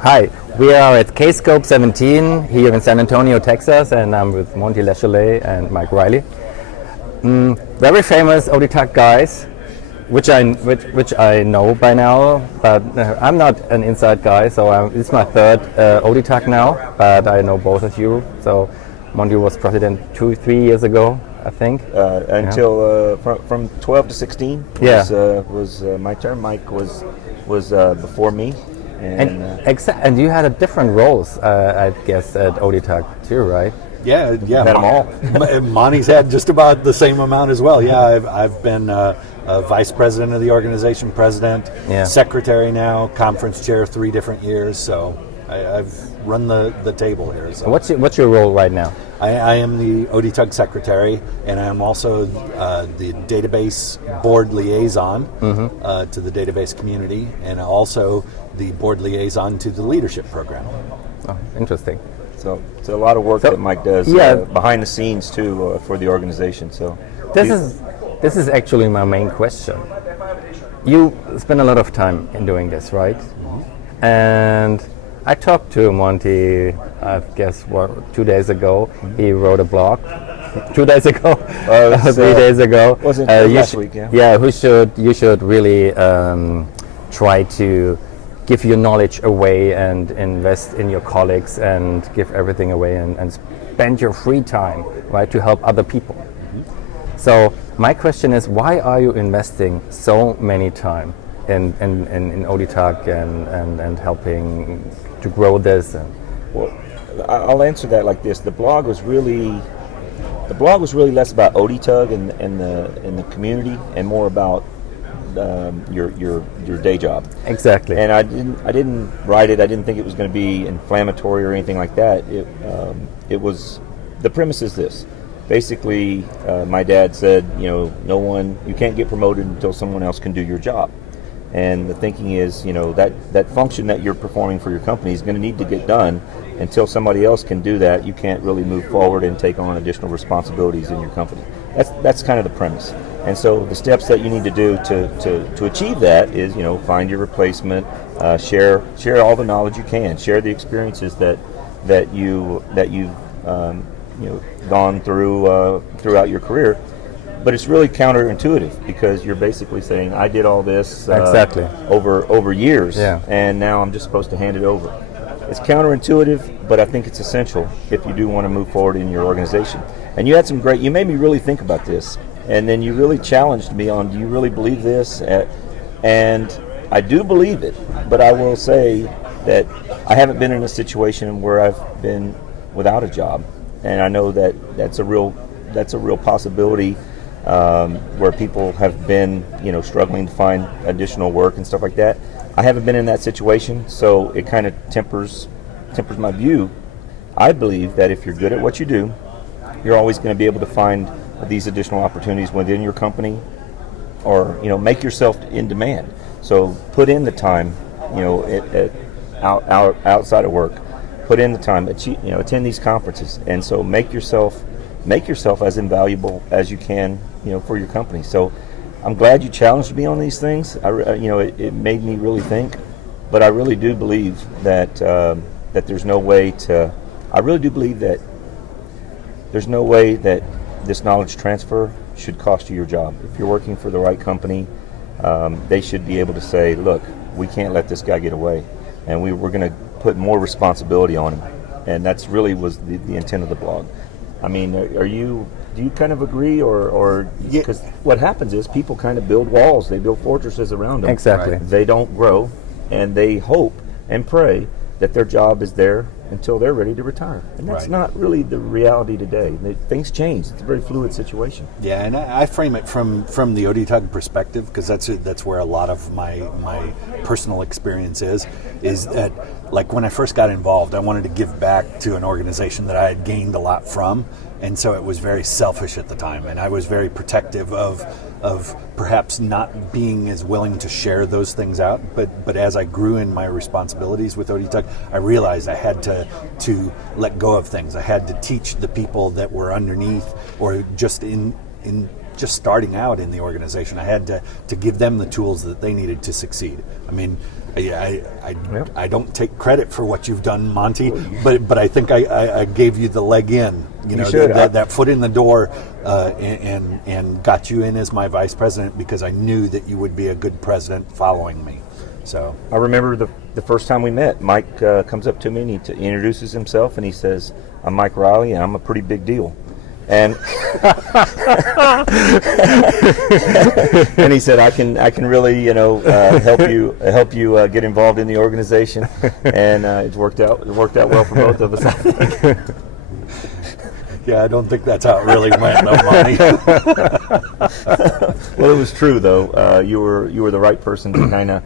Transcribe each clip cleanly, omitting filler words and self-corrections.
Hi, we are at K-Scope 17 here in San Antonio, Texas, and I'm with Monty Latiolais and Mike Riley. Very famous ODTUG guys, which I know by now, but I'm not an inside guy, so it's my third ODTUG now, but I know both of you. So Monty was president 2-3 years ago, I think. Until from 12 to 16 was my term. Mike was before me. And you had different roles, I guess, at ODTUG too, right? Yeah. Had them all. Monty's had just about the same amount as well. Yeah, I've been a vice president of the organization, president, secretary now, conference chair 3 different years. So I've run the table here. So. What's your role right now? I am the ODTUG secretary, and I'm also the database board liaison to the database community, and also the board liaison to the leadership program. Oh, interesting. So it's a lot of work that Mike does behind the scenes too for the organization. So this is actually my main question. You spend a lot of time in doing this, right? Mm-hmm. And I talked to Monty, I guess, 2 days ago. Mm-hmm. He wrote a blog 2 days ago, 3 days ago. Wasn't last week, yeah. Yeah, you should really try to give your knowledge away and invest in your colleagues and give everything away and spend your free time, right, to help other people. Mm-hmm. So my question is, why are you investing so many time in ODTUG and helping to grow this? Well, I'll answer that like this. The blog was really less about ODTUG and the community, and more about your day job. Exactly. And I didn't write it. I didn't think it was going to be inflammatory or anything like that. It was, the premise is this. Basically, my dad said, you can't get promoted until someone else can do your job. And the thinking is, that function that you're performing for your company is going to need to get done. Until somebody else can do that, you can't really move forward and take on additional responsibilities in your company. That's kind of the premise. And so the steps that you need to do to achieve that is, find your replacement, share all the knowledge you can, share the experiences that you've gone through throughout your career. But it's really counterintuitive, because you're basically saying, I did all this over years, and now I'm just supposed to hand it over. It's counterintuitive, but I think it's essential if you do want to move forward in your organization. And you made me really think about this, and then you really challenged me on, do you really believe this? And I do believe it, but I will say that I haven't been in a situation where I've been without a job, and I know that's a real possibility. Where people have been, struggling to find additional work and stuff like that. I haven't been in that situation, so it kind of tempers my view. I believe that if you're good at what you do, you're always going to be able to find these additional opportunities within your company, or make yourself in demand. So put in the time, outside of work. Put in the time, attend these conferences, and so make yourself as invaluable as you can, for your company. So I'm glad you challenged me on these things. It made me really think, but I really do believe that there's no way to. I really do believe that there's no way that this knowledge transfer should cost you your job. If you're working for the right company, they should be able to say, look, we can't let this guy get away, and we're going to put more responsibility on him. And that's really was the intent of the blog. I mean, do you kind of agree, or because what happens is people kind of build walls, they build fortresses around them. Exactly. Right? They don't grow, and they hope and pray that their job is there until they're ready to retire. And that's not really the reality today. Things change. It's a very fluid situation. Yeah, and I frame it from the ODTUG perspective, because that's where a lot of my personal experience is that like when I first got involved, I wanted to give back to an organization that I had gained a lot from, and so it was very selfish at the time, and I was very protective of perhaps not being as willing to share those things out. But as I grew in my responsibilities with ODTUG, I realized I had to let go of things. I had to teach the people that were underneath, or just in just starting out in the organization. I had to give them the tools that they needed to succeed. I mean, I don't take credit for what you've done, Monty, but I think I gave you the leg in. You know, that foot in the door, and got you in as my vice president, because I knew that you would be a good president following me. So I remember the first time we met. Mike comes up to me and he introduces himself, and he says, "I'm Mike Riley, and I'm a pretty big deal." And and he said, I can really help you get involved in the organization, and it worked out well for both of us, I think. Yeah, I don't think that's how it really went, though, Monty. Well, it was true, though. You were the right person to kind of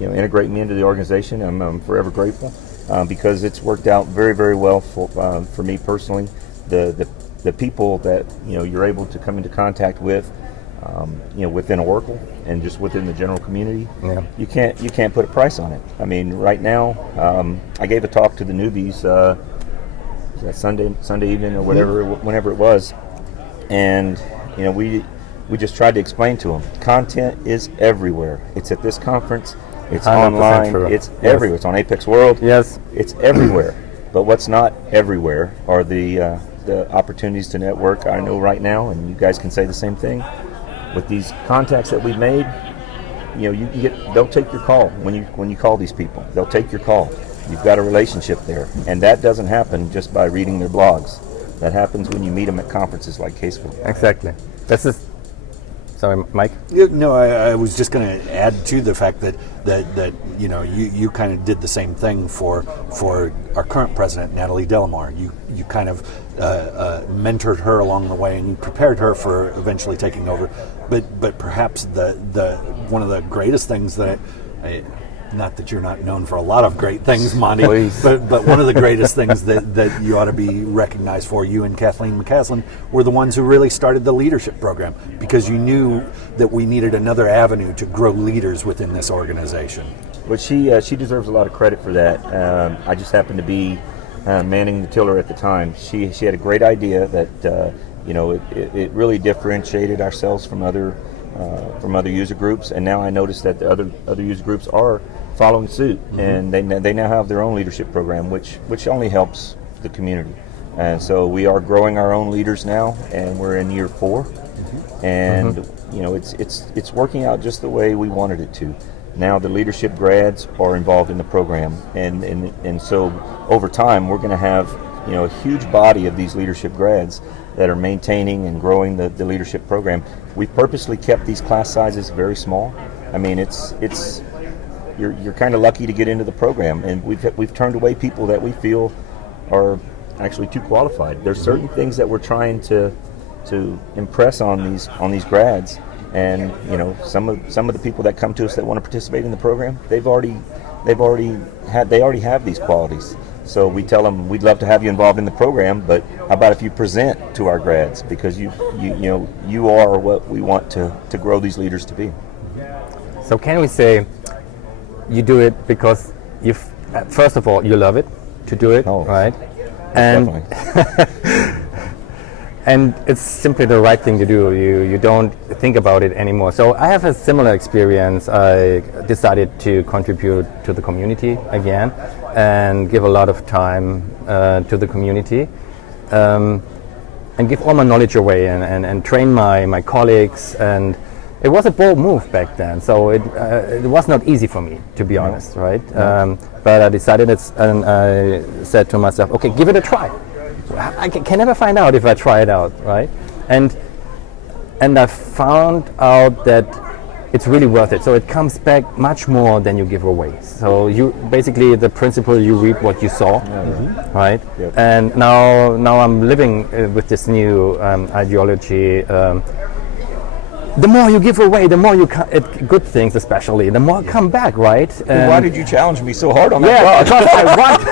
integrate me into the organization. I'm forever grateful, because it's worked out very, very well for me personally. The people that you're able to come into contact with, within Oracle and just within the general community, you can't put a price on it. I mean, right now, I gave a talk to the newbies that Sunday evening or whenever it was, and we just tried to explain to them, content is everywhere. It's at this conference, it's online, true. It's everywhere. It's on Apex World. Yes, it's everywhere. But what's not everywhere are the opportunities to network. I know right now, and you guys can say the same thing, with these contacts that we've made, you can they'll take your call when you call these people. They'll take your call. You've got a relationship there, and that doesn't happen just by reading their blogs. That happens when you meet them at conferences like Caseville. Exactly. Sorry, Mike? No, I was just going to add to the fact that you kind of did the same thing for our current president, Natalie Delamar. You kind of mentored her along the way and prepared her for eventually taking over. But perhaps the one of the greatest things that not that you're not known for a lot of great things, Monty, but one of the greatest things that you ought to be recognized for, you and Kathleen McCaslin, were the ones who really started the leadership program, because you knew that we needed another avenue to grow leaders within this organization. But she deserves a lot of credit for that. I just happened to be manning the tiller at the time. She had a great idea that it really differentiated ourselves from other user groups, and now I notice that the other user groups are following suit, and they now have their own leadership program, which only helps the community. And so we are growing our own leaders now, and we're in year 4, and it's working out just the way we wanted it to. Now the leadership grads are involved in the program, and so over time we're going to have a huge body of these leadership grads that are maintaining and growing the leadership program. We've purposely kept these class sizes very small. I mean, you're kind of lucky to get into the program, and we've turned away people that we feel are actually too qualified. There's certain things that we're trying to impress on these grads, and some of the people that come to us that want to participate in the program, they already have these qualities. So we tell them, we'd love to have you involved in the program, but how about if you present to our grads, because you are what we want to grow these leaders to be. So can we say you do it because first of all, you love it to do it, right? And and it's simply the right thing to do. You don't think about it anymore. So I have a similar experience. I decided to contribute to the community again and give a lot of time to the community, and give all my knowledge away and train my colleagues. And it was a bold move back then, so it was not easy for me, to be honest, right? But I decided it, and I said to myself, okay, give it a try. I can never find out if I try it out, right? And I found out that it's really worth it. So it comes back much more than you give away. So you basically, the principle, you reap what you sow, right? Yep. And now I'm living with this new ideology. the more you give away, the more you good things especially, the more come back, right? Why did you challenge me so hard on that? Yeah, because I want.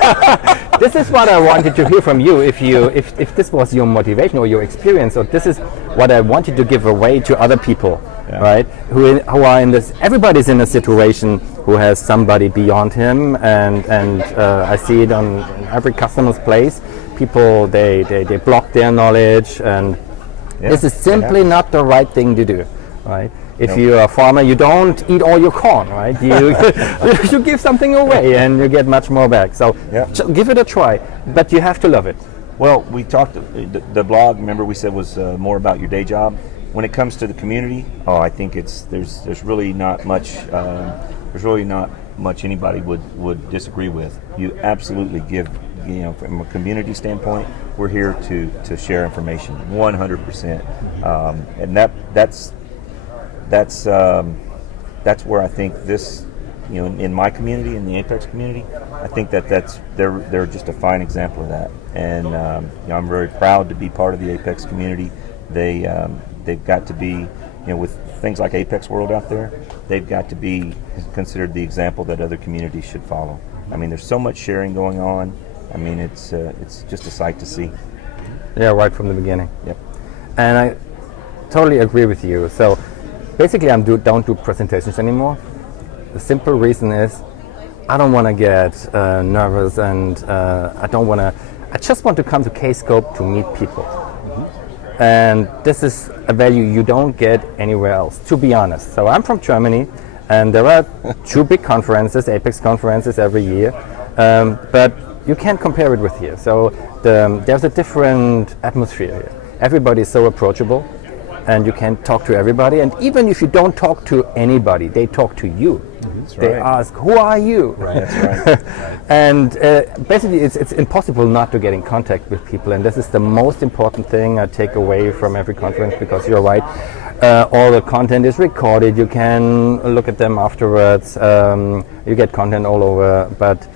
This is what I wanted to hear from you. If this was your motivation or your experience, or this is what I wanted to give away to other people, right? Who are in this. Everybody's in a situation who has somebody beyond him, and I see it on every customer's place. People they block their knowledge, and this is simply not the right thing to do, right? If you're a farmer, you don't eat all your corn, right? You give something away and you get much more back. So give it a try, but you have to love it. Well, we talked, the blog, remember we said was more about your day job. When it comes to the community, I think there's really not much anybody would disagree with. You absolutely give, from a community standpoint, we're here to share information 100%. And that's where I think this, in my community, in the Apex community, I think they're just a fine example of that. And I'm very proud to be part of the Apex community. They've got to be, with things like Apex World out there, they've got to be considered the example that other communities should follow. I mean, there's so much sharing going on. I mean, it's just a sight to see. Yeah, right from the beginning. Yep. And I totally agree with you. So basically, don't do presentations anymore. The simple reason is I don't want to get nervous, and I just want to come to K-Scope to meet people. And this is a value you don't get anywhere else, to be honest. So I'm from Germany, and there are 2 big conferences, Apex conferences every year, but you can't compare it with here. So there's a different atmosphere here. Everybody is so approachable, and you can talk to everybody. And even if you don't talk to anybody, they talk to you. They ask, "Who are you?" Right. That's right. And basically, it's impossible not to get in contact with people. And this is the most important thing I take away from every conference, because you're right. All the content is recorded. You can look at them afterwards. You get content all over. But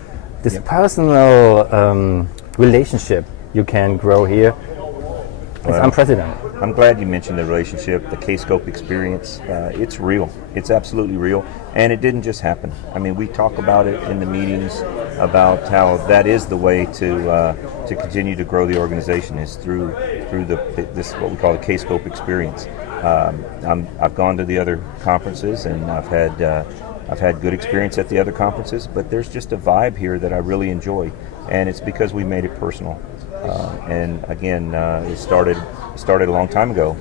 this personal relationship you can grow here is unprecedented. I'm glad you mentioned the relationship, the K-Scope experience. It's real. It's absolutely real. And it didn't just happen. I mean, we talk about it in the meetings about how that is the way to continue to grow the organization, is through this what we call the K-Scope experience. I've gone to the other conferences, and I've had good experience at the other conferences, but there's just a vibe here that I really enjoy, and it's because we made it personal. And again, it started a long time ago,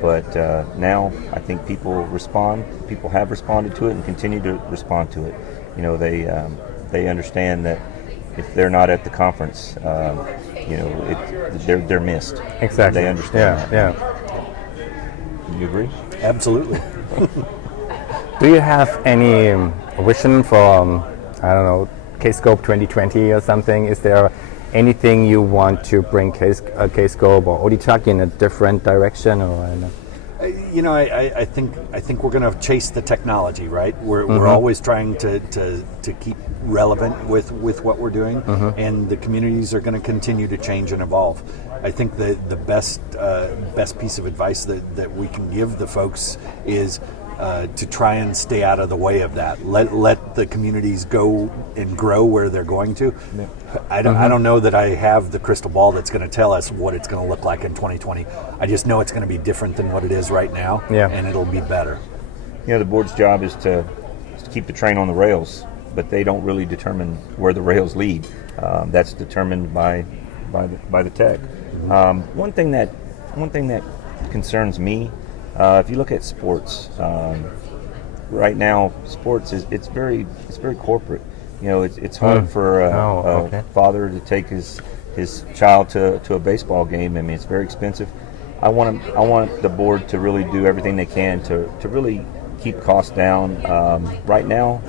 but now I think people have responded to it and continue to respond to it. They understand that if they're not at the conference, they're missed. Exactly. They understand. Yeah. Do you agree? Absolutely. Do you have any vision for, K-Scope 2020 or something? Is there anything you want to bring K-Scope or ODTUG in a different direction, or I don't know? I think we're going to chase the technology, right? We're always trying to keep relevant with what we're doing, and the communities are going to continue to change and evolve. I think the best piece of advice that we can give the folks is to try and stay out of the way of that. Let the communities go and grow where they're going to. Yeah. I don't know that I have the crystal ball that's going to tell us what it's going to look like in 2020. I just know it's going to be different than what it is right now, and it'll be better. The board's job is to keep the train on the rails, but they don't really determine where the rails lead. That's determined by the tech. One thing that concerns me. If you look at sports, right now, sports it's very corporate. It's hard for a father to take his child to a baseball game. I mean, it's very expensive. I want the board to really do everything they can to really keep costs down. Right now,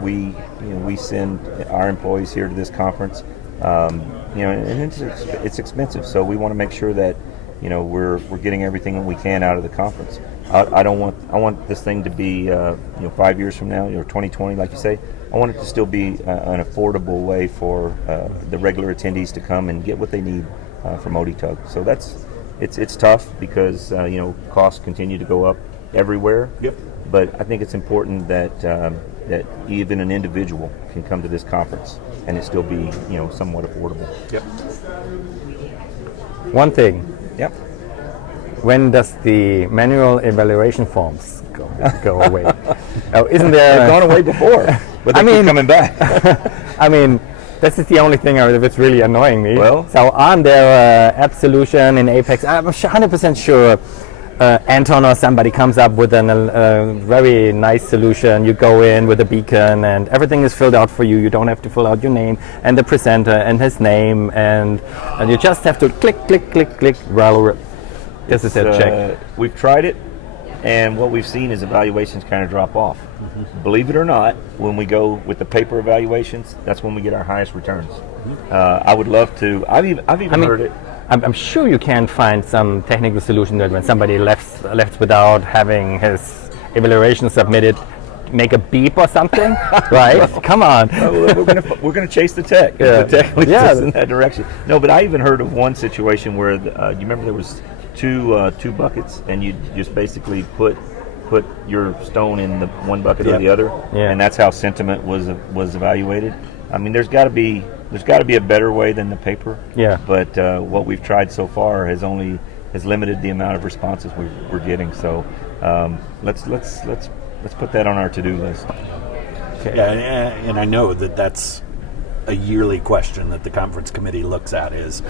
we send our employees here to this conference, and it's expensive. So we want to make sure that we're getting everything that we can out of the conference. I want this thing to be 5 years from now, 2020, like you say. I want it to still be an affordable way for the regular attendees to come and get what they need from ODTUG. So that's it's tough because costs continue to go up everywhere. Yep. But I think it's important that that even an individual can come to this conference and it still be somewhat affordable. Yep. One thing. Yep. When does the manual evaluation forms go away? Oh, isn't there? They've gone away before, but they keep coming back. I mean, this is the only thing that's really annoying me. Well, so on their app solution in Apex, I'm 100% sure Anton or somebody comes up with a very nice solution. You go in with a beacon and everything is filled out for you. You don't have to fill out your name and the presenter and his name, and you just have to click, click, click, click. Well, this is a check. We've tried it, and what we've seen is evaluations kind of drop off. Mm-hmm. Believe it or not, when we go with the paper evaluations, that's when we get our highest returns. Mm-hmm. I would love to. I've even heard it. I'm sure you can find some technical solution that when somebody left without having his evaluation submitted, make a beep or something, right? Come on. We're gonna chase the tech. Yeah. The tech leads us in that direction. No, but I even heard of one situation where you remember there was two buckets, and you just basically put your stone in the one bucket or the other, and that's how sentiment was evaluated. I mean, there's got to be a better way than the paper. Yeah. But what we've tried so far has limited the amount of responses we're getting. So let's put that on our to-do list. Okay. Yeah, and I know that's a yearly question that the conference committee looks at is,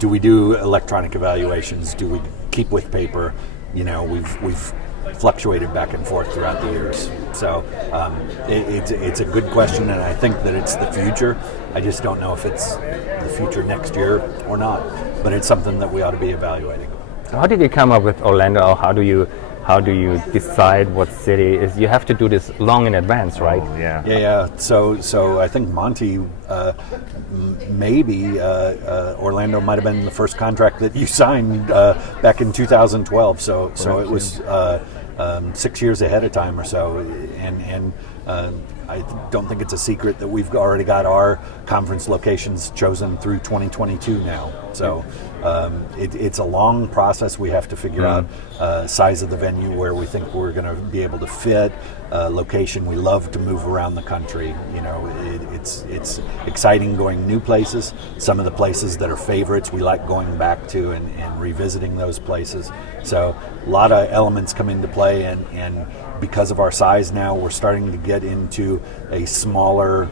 do we do electronic evaluations? Do we keep with paper? We've fluctuated back and forth throughout the years. So it's a good question, and I think that it's the future. I just don't know if it's the future next year or not, but it's something that we ought to be evaluating. So how did you come up with Orlando? Or how do you decide what city is? You have to do this long in advance, right? Oh, yeah. Yeah. So I think Monty, maybe Orlando might have been the first contract that you signed back in 2012. So it was 6 years ahead of time or so, and I don't think it's a secret that we've already got our conference locations chosen through 2022 now. So it's a long process. We have to figure out size of the venue, where we think we're going to be able to fit, location. We love to move around the country. It's exciting going new places. Some of the places that are favorites we like going back to and revisiting those places. So a lot of elements come into play, and because of our size now, we're starting to get into a smaller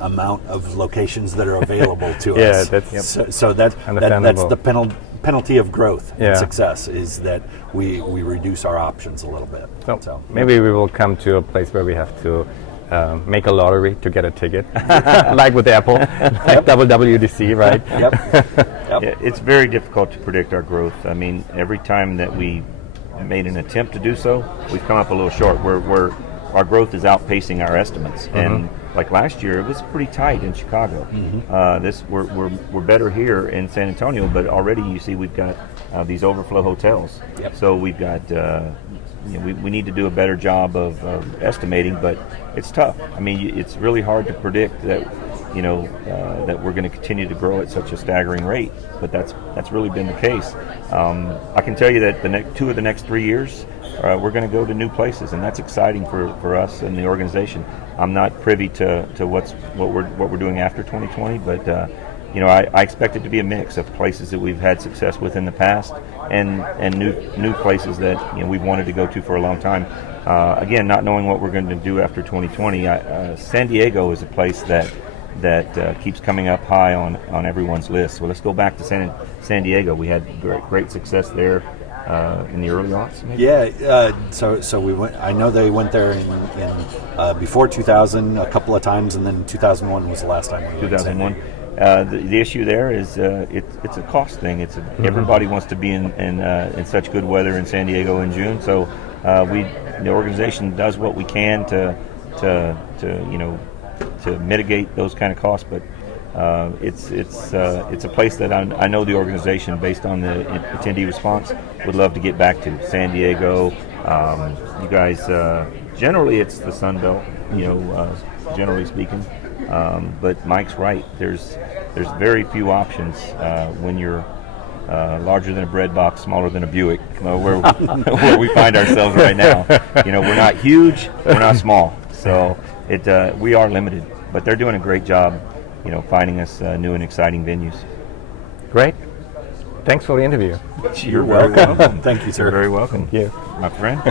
amount of locations that are available to us. So that's the penalty of growth and success, is that we reduce our options a little bit. So maybe we will come to a place where we have to make a lottery to get a ticket, like with Apple, like WWDC, right? Yep. Yeah, it's very difficult to predict our growth. I mean, every time that we made an attempt to do so, we've come up a little short. Where our growth is outpacing our estimates, and like last year, it was pretty tight in Chicago. We're better here in San Antonio, but already you see we've got these overflow hotels. Yep. So we've got we need to do a better job of estimating, but it's tough. I mean, it's really hard to predict that that we're going to continue to grow at such a staggering rate, but that's really been the case. I can tell you that the next 3 years, we're going to go to new places, and that's exciting for us and the organization. I'm not privy to what we're doing after 2020, but I expect it to be a mix of places that we've had success with in the past and new places that we've wanted to go to for a long time. Again, not knowing what we're going to do after 2020, San Diego is a place that keeps coming up high on everyone's list. So let's go back to San Diego. We had great success there in the early aughts. Maybe? Yeah. So we went. I know they went there in before 2000 a couple of times, and then 2001 was the last time we went. 2001. The issue there is it's a cost thing. Everybody wants to be in such good weather in San Diego in June. So the organization does what we can to mitigate those kind of costs, but it's a place that I know the organization, based on the attendee response, would love to get back to. San Diego, you guys, generally it's the Sun Belt, generally speaking, but Mike's right. There's very few options when you're larger than a bread box, smaller than a Buick, where we find ourselves right now. We're not huge, we're not small, so we are limited. But they're doing a great job, finding us new and exciting venues. Great. Thanks for the interview. You're very welcome. Thank you, sir. You're very welcome. Thank you. My friend.